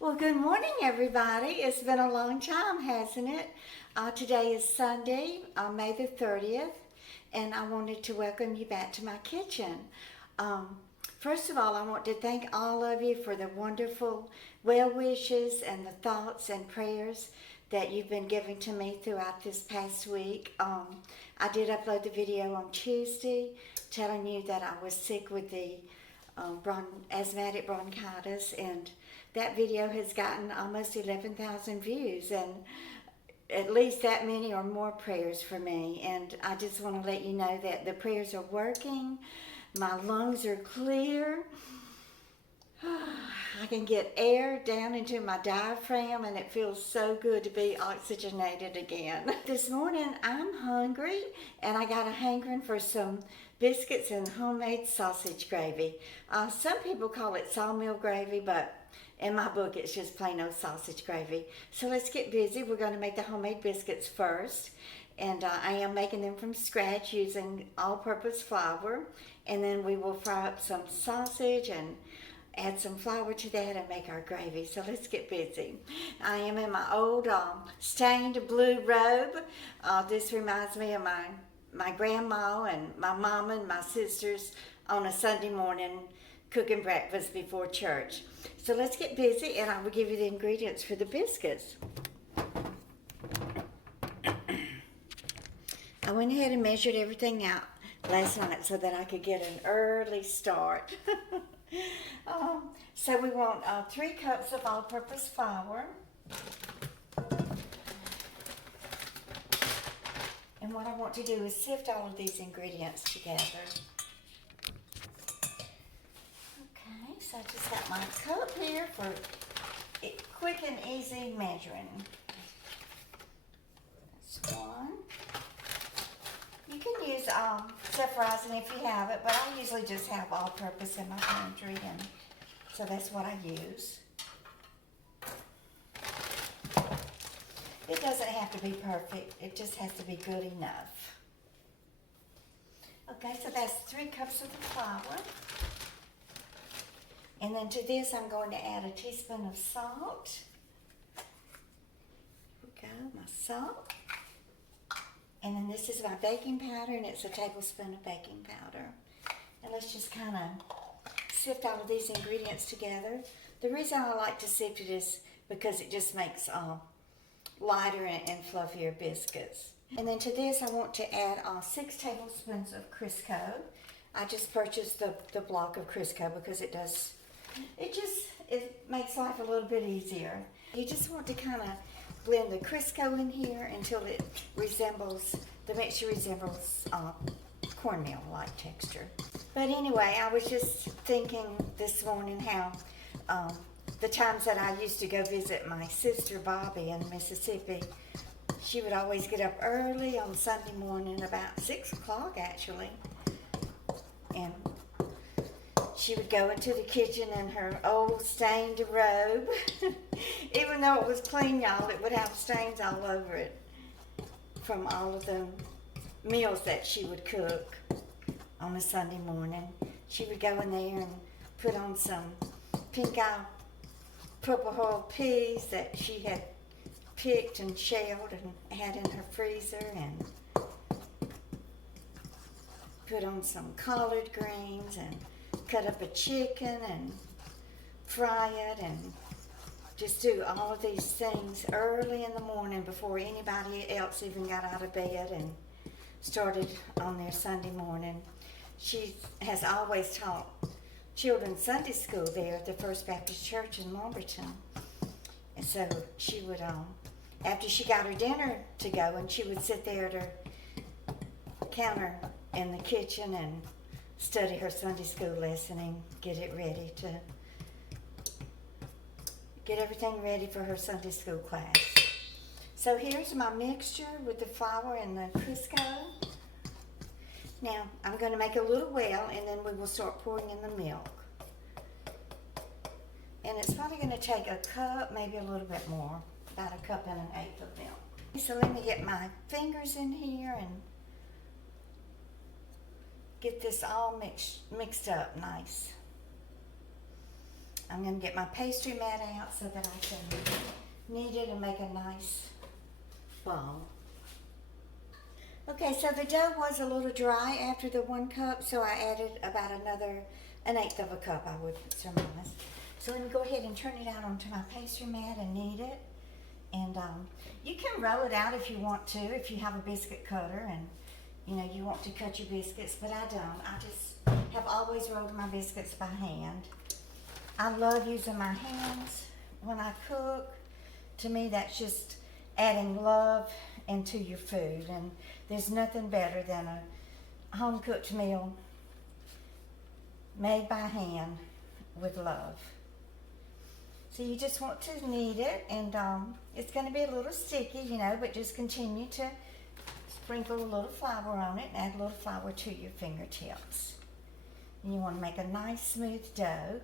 Well, good morning, everybody. It's been a long time, hasn't it? Today is Sunday, May the 30th, and I wanted to welcome you back to my kitchen. First of all, I want to thank all of you for the wonderful well wishes and the thoughts and prayers that you've been giving to me throughout this past week. I did upload the video on Tuesday telling you that I was sick with the asthmatic bronchitis, and that video has gotten almost 11,000 views, and at least that many or more prayers for me. And I just want to let you know that the prayers are working. My lungs are clear. I can get air down into my diaphragm, and it feels so good to be oxygenated again. This morning I'm hungry, and I got a hankering for some biscuits and homemade sausage gravy. Some people call it sawmill gravy, but in my book it's just plain old sausage gravy. So let's get busy. We're going to make the homemade biscuits first, and I am making them from scratch using all-purpose flour, and then we will fry up some sausage and add some flour to that and make our gravy. So let's get busy. I am in my old stained blue robe. This reminds me of my grandma and my mama and my sisters on a Sunday morning cooking breakfast before church. So let's get busy, and I will give you the ingredients for the biscuits. I went ahead and measured everything out last night so that I could get an early start. So we want 3 cups of all-purpose flour. And what I want to do is sift all of these ingredients together. Okay, so I just got my cup here for quick and easy measuring. That's 1. You can use self-rising if you have it, but I usually just have all-purpose in my pantry, and so that's what I use. It doesn't have to be perfect, it just has to be good enough. Okay, so that's 3 cups of the flour. And then to this I'm going to add a teaspoon of salt. Here we go, my salt. And then this is my baking powder, and it's a tablespoon of baking powder. And let's just kind of sift all of these ingredients together. The reason I like to sift it is because it just makes lighter and fluffier biscuits. And then to this I want to add 6 tablespoons of Crisco. I just purchased the block of Crisco because it makes life a little bit easier. You just want to kind of blend the Crisco in here until the mixture resembles cornmeal-like texture. But anyway, I was just thinking this morning how the times that I used to go visit my sister Bobby in Mississippi, she would always get up early on Sunday morning, about 6 o'clock actually, and she would go into the kitchen in her old stained robe. Even though it was clean, y'all, it would have stains all over it from all of the meals that she would cook on a Sunday morning. She would go in there and put on some pink-eye purple hull peas that she had picked and shelled and had in her freezer, and put on some collard greens and cut up a chicken and fry it, and just do all of these things early in the morning before anybody else even got out of bed and started on their Sunday morning. She has always taught children's Sunday school there at the First Baptist Church in Lumberton. And so she would, after she got her dinner to go, and she would sit there at her counter in the kitchen and study her Sunday school lesson and get everything ready for her Sunday school class. So here's my mixture with the flour and the Crisco. Now I'm going to make a little well, and then we will start pouring in the milk. And it's probably going to take a cup, maybe a little bit more, about 1 1/8 cups of milk. So let me get my fingers in here and get this all mixed up nice. I'm going to get my pastry mat out so that I can knead it and make a nice ball. Okay, so the dough was a little dry after the 1 cup, so I added about an eighth of a cup, I would surmise. So let me go ahead and turn it out onto my pastry mat and knead it. And you can roll it out if you want to, if you have a biscuit cutter and you want to cut your biscuits, but I don't. I just have always rolled my biscuits by hand. I love using my hands when I cook. To me, that's just adding love into your food, and there's nothing better than a home-cooked meal made by hand with love. So you just want to knead it, and it's going to be a little sticky, but just continue to sprinkle a little flour on it and add a little flour to your fingertips. And you want to make a nice smooth dough,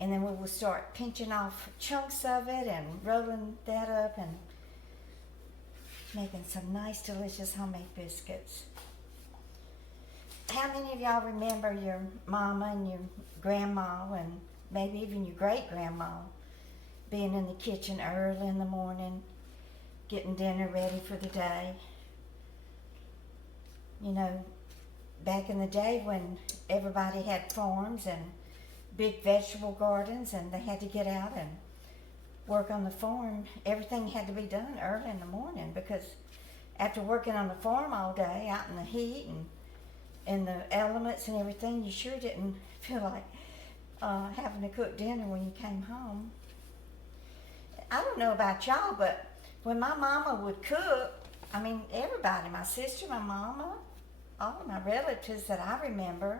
and then we will start pinching off chunks of it and rolling that up and making some nice, delicious homemade biscuits. How many of y'all remember your mama and your grandma and maybe even your great-grandma being in the kitchen early in the morning, getting dinner ready for the day? Back in the day when everybody had farms and big vegetable gardens and they had to get out and work on the farm, everything had to be done early in the morning, because after working on the farm all day out in the heat and in the elements and everything, you sure didn't feel like having to cook dinner when you came home. I don't know about y'all, but when my mama would cook, everybody, my sister, my mama, all of my relatives that I remember,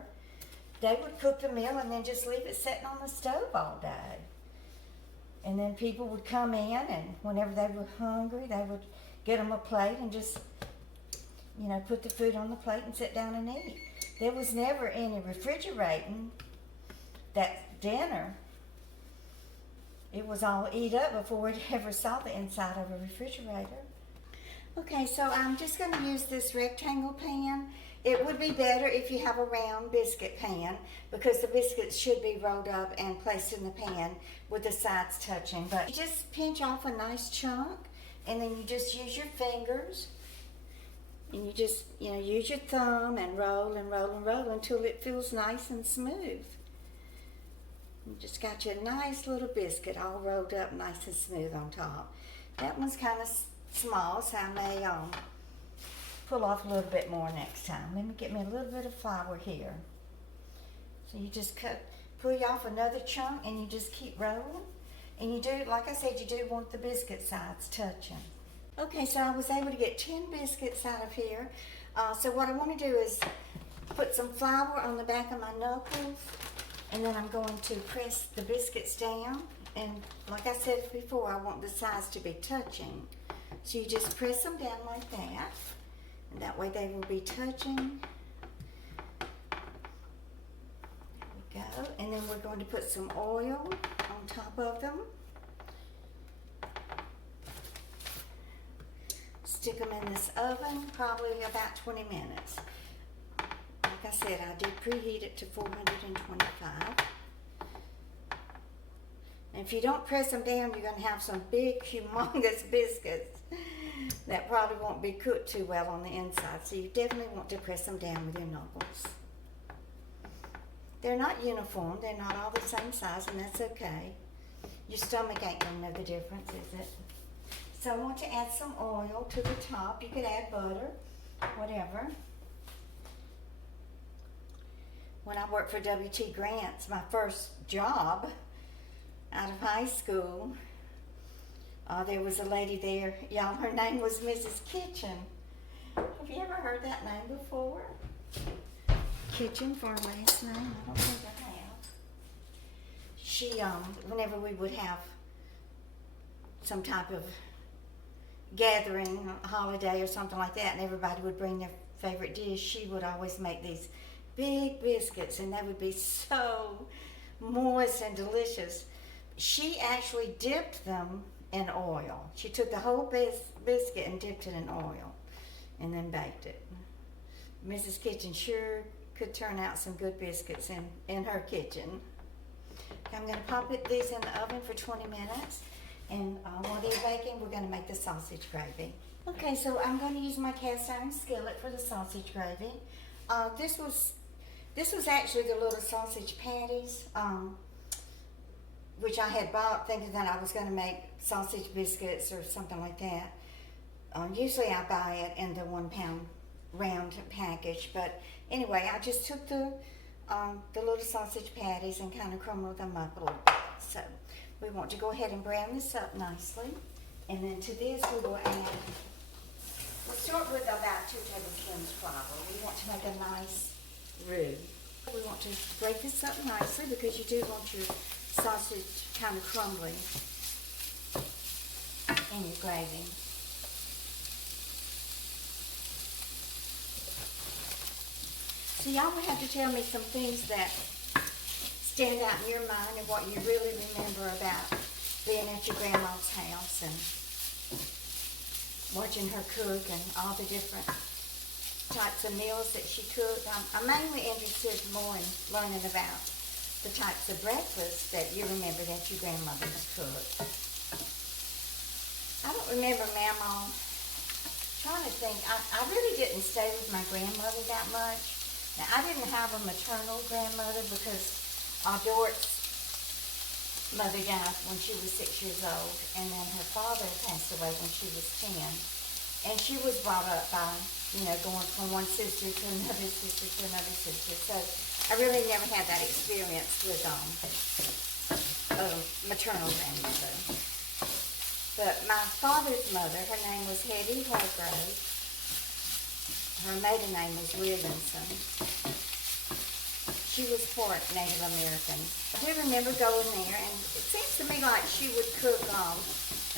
they would cook the meal and then just leave it sitting on the stove all day. And then people would come in, and whenever they were hungry, they would get them a plate and just, put the food on the plate and sit down and eat. There was never any refrigerating that dinner. It was all eat up before it ever saw the inside of a refrigerator. Okay, so I'm just going to use this rectangle pan. It would be better if you have a round biscuit pan, because the biscuits should be rolled up and placed in the pan with the sides touching. But you just pinch off a nice chunk, and then you just use your fingers, and you just, use your thumb and roll and roll and roll until it feels nice and smooth. You just got your nice little biscuit all rolled up nice and smooth on top. That one's kind of small, so I may pull off a little bit more next time. Let me get me a little bit of flour here. So you just pull you off another chunk, and you just keep rolling. And you do, like I said, you do want the biscuit sides touching. Okay, so I was able to get 10 biscuits out of here. So what I want to do is put some flour on the back of my knuckles, and then I'm going to press the biscuits down. And like I said before, I want the sides to be touching. So you just press them down like that, and that way they will be touching. There we go. And then we're going to put some oil on top of them. Stick them in this oven, probably about 20 minutes. Like I said, I did preheat it to 425. And if you don't press them down, you're going to have some big, humongous biscuits that probably won't be cooked too well on the inside. So you definitely want to press them down with your knuckles. They're not uniform. They're not all the same size, and that's okay. Your stomach ain't going to know the difference, is it? So I want to add some oil to the top. You could add butter, whatever. When I worked for W.T. Grant's, my first job out of high school, there was a lady there. Y'all, her name was Mrs. Kitchen. Have you ever heard that name before? Kitchen for her last name? I don't think I have. She, whenever we would have some type of gathering, a holiday or something like that, and everybody would bring their favorite dish, she would always make these big biscuits, and they would be so moist and delicious. She actually dipped them in oil. She took the whole biscuit and dipped it in oil and then baked it. Mrs. Kitchen sure could turn out some good biscuits in her kitchen. I'm going to pop these in the oven for 20 minutes. And while they're baking, we're going to make the sausage gravy. Okay, so I'm going to use my cast iron skillet for the sausage gravy. This was actually the little sausage patties, which I had bought thinking that I was going to make sausage biscuits or something like that. Usually I buy it in the 1 pound round package, but anyway, I just took the little sausage patties and kind of crumbled them up a little bit. So we want to go ahead and brown this up nicely. And then to this we will add, we'll start with about 2 tablespoons flour. We want to make a nice roux. We want to break this up nicely because you do want your sausage kind of crumbly in your gravy. So y'all will have to tell me some things that stand out in your mind and what you really remember about being at your grandma's house and watching her cook and all the different types of meals that she cooked. I'm mainly interested more in learning about the types of breakfast that you remember that your grandmother's cooked. I don't remember Mama. Trying to think, I really didn't stay with my grandmother that much. Now, I didn't have a maternal grandmother because Dort's mother died when she was 6 years old, and then her father passed away when she was 10. And she was brought up by, going from one sister to another sister to another sister. So I really never had that experience with a maternal grandmother. But my father's mother, her name was Hetty Hargrove. Her maiden name was Williamson. She was part Native American. I do remember going there, and it seems to me like she would cook,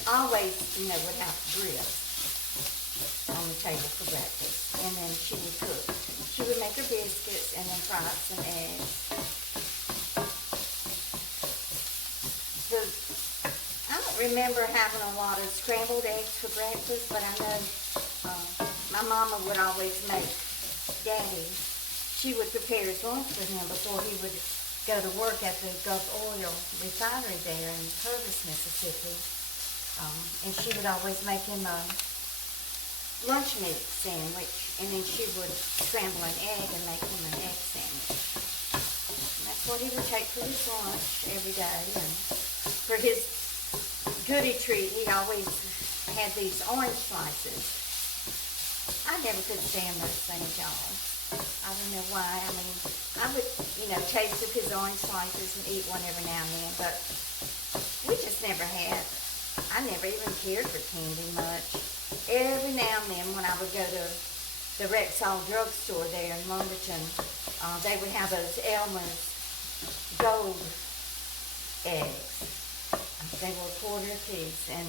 always, would have grits on the table for breakfast. And then she would cook. She would make her biscuits and then fry up some eggs. I don't remember having a lot of scrambled eggs for breakfast, but I know my mama would always make Daddy. She would prepare his lunch for him before he would go to work at the Gulf Oil refinery there in Purvis, Mississippi. And she would always make him a lunch meat sandwich, and then she would scramble an egg and make him an egg sandwich. And that's what he would take for his lunch every day. And for his goodie treat, he always had these orange slices. I never could stand those things, y'all. I don't know why. I mean, I would, taste of his orange slices and eat one every now and then, but we just never had. I never even cared for candy much. Every now and then when I would go to the Rexall drugstore there in Lumberton, they would have those Elmer's gold eggs. They were a quarter a piece, and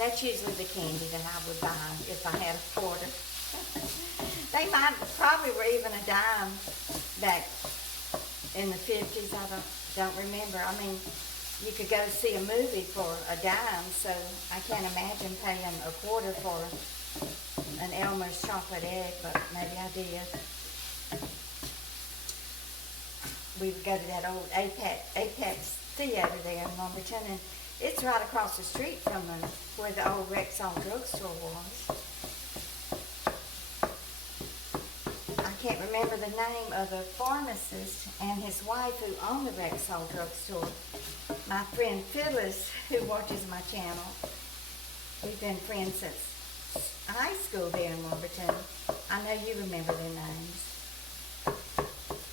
that's usually the candy that I would buy if I had a quarter. They probably were even a dime back in the 50s. I don't remember. I mean, you could go see a movie for a dime, so I can't imagine paying a quarter for an Elmer's chocolate egg, but maybe I did. We would go to that old Apex Theater there in Lumberton, and it's right across the street from where the old Rexall drugstore was. I can't remember the name of the pharmacist and his wife who owned the Rexall drugstore. My friend Phyllis, who watches my channel, we've been friends since high school there in Lumberton. I know you remember their names.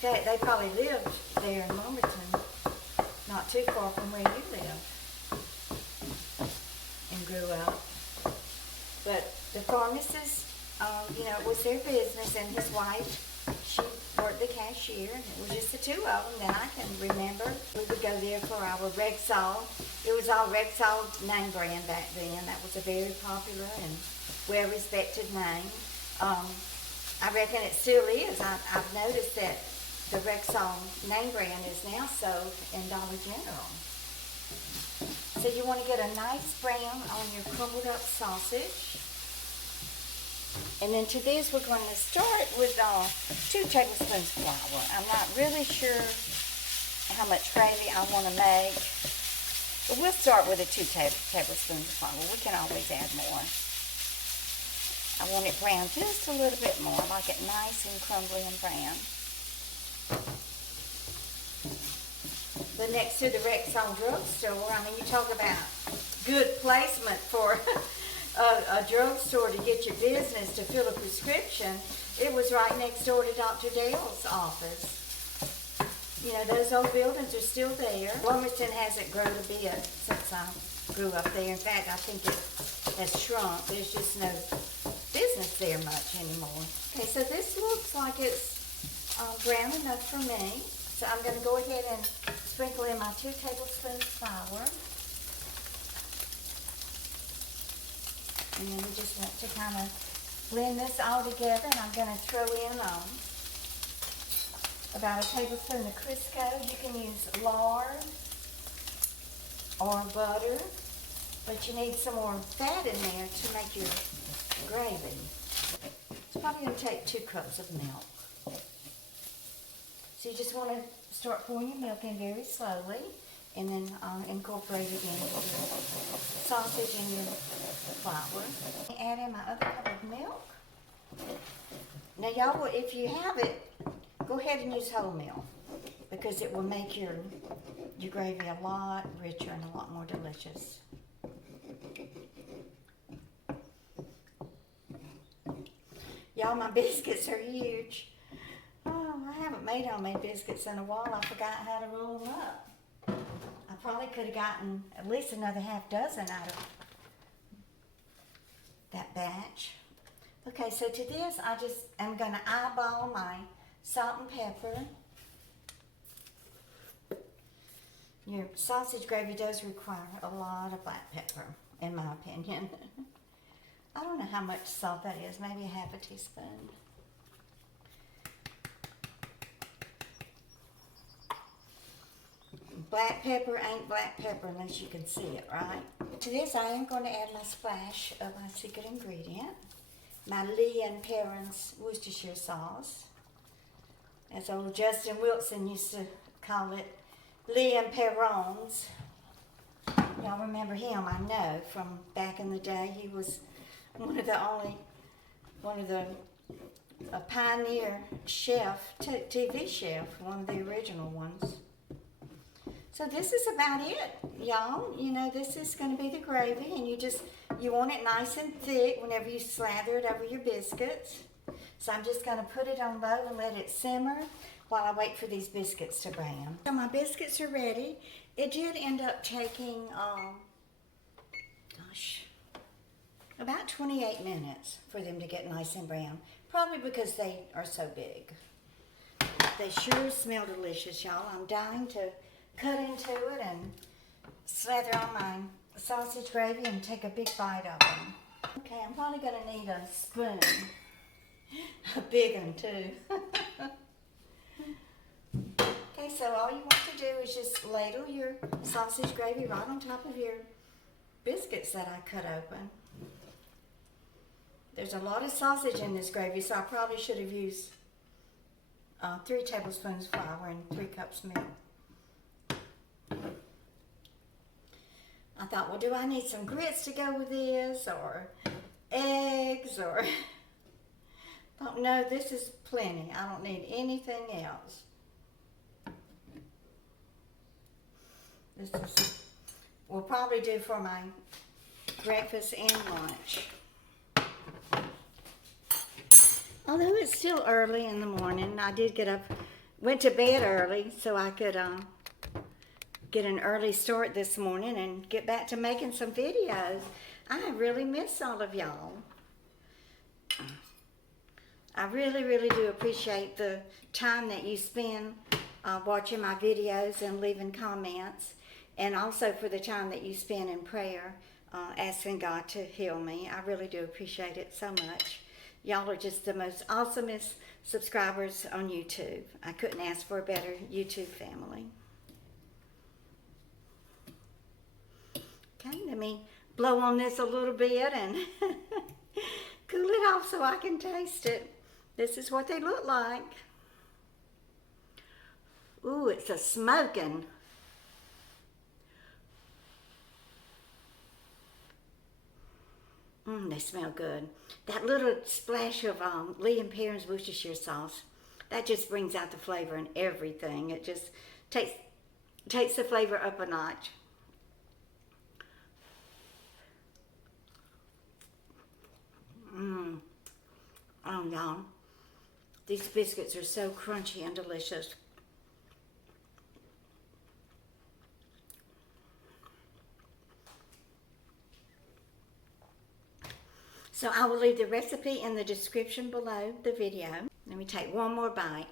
They probably lived there in Lumberton, not too far from where you live and grew up. But the pharmacist, it was their business, and his wife, she worked the cashier, and it was just the two of them that I can remember. We would go there for our Rexall. It was all Rexall name brand back then. That was a very popular and well-respected name. I reckon it still is. I've noticed that the Rexall name brand is now sold in Dollar General. So you want to get a nice brown on your crumbled up sausage. And then to this, we're going to start with 2 tablespoons flour. I'm not really sure how much gravy I want to make. But we'll start with 2 tablespoons of flour. We can always add more. I want it brown just a little bit more. I like it nice and crumbly and brown. But next to the Rexall drugstore, I mean, you talk about good placement for a drugstore to get your business to fill a prescription. It was right next door to Dr. Dale's office. You know, those old buildings are still there. Wilmington hasn't grown a bit since I grew up there. In fact, I think it has shrunk. There's just no business there much anymore. Okay, so this looks like it's brown enough for me. So I'm going to go ahead and sprinkle in my 2 tablespoons flour. And then we just want to kind of blend this all together, and I'm going to throw in about 1 tablespoon of Crisco. You can use lard or butter, but you need some more fat in there to make your gravy. It's probably going to take 2 cups of milk. So you just want to start pouring your milk in very slowly, and then incorporate it into your sausage and your flour. Add in my other cup of milk. Now y'all, if you have it, go ahead and use whole milk, because it will make your gravy a lot richer and a lot more delicious. Y'all, my biscuits are huge. Oh, I haven't made homemade biscuits in a while. I forgot how to roll them up. I probably could have gotten at least another half dozen out of that batch. Okay, so to this, I'm going to eyeball my salt and pepper. Your sausage gravy does require a lot of black pepper, in my opinion. I don't know how much salt that is, maybe 1/2 teaspoon. Black pepper ain't black pepper unless you can see it, right? To this, I am going to add my splash of my secret ingredient, my Lee and Perrins Worcestershire Sauce. As old Justin Wilson used to call it, Lee and Perrins. Y'all remember him, I know, from back in the day. He was a pioneer chef, TV chef, one of the original ones. So this is about it, y'all. You know, this is going to be the gravy, and you want it nice and thick whenever you slather it over your biscuits. So I'm just going to put it on low and let it simmer while I wait for these biscuits to brown. So my biscuits are ready. It did end up taking, about 28 minutes for them to get nice and brown. Probably because they are so big. They sure smell delicious, y'all. I'm dying to cut into it and slather on my sausage gravy and take a big bite of them. Okay, I'm probably going to need a spoon. A big one, too. Okay, so all you want to do is just ladle your sausage gravy right on top of your biscuits that I cut open. There's a lot of sausage in this gravy, so I probably should have used 3 tablespoons flour and 3 cups milk. I thought, well, do I need some grits to go with this, or eggs, or... Oh, no, this is plenty. I don't need anything else. We'll probably do for my breakfast and lunch. Although it's still early in the morning, I did get up, went to bed early so I could get an early start this morning and get back to making some videos. I really miss all of y'all. I really, really do appreciate the time that you spend watching my videos and leaving comments, and also for the time that you spend in prayer asking God to heal me. I really do appreciate it so much. Y'all are just the most awesomest subscribers on YouTube. I couldn't ask for a better YouTube family. Okay, let me blow on this a little bit and cool it off so I can taste it. This is what they look like. Ooh, it's a smoking. They smell good. That little splash of Lee and Perrin's Worcestershire sauce, that just brings out the flavor in everything. It just takes the flavor up a notch. Oh, y'all. These biscuits are so crunchy and delicious. So I will leave the recipe in the description below the video. Let me take one more bite.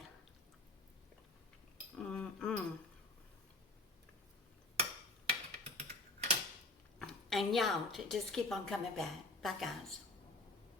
And y'all, just keep on coming back. Bye, guys.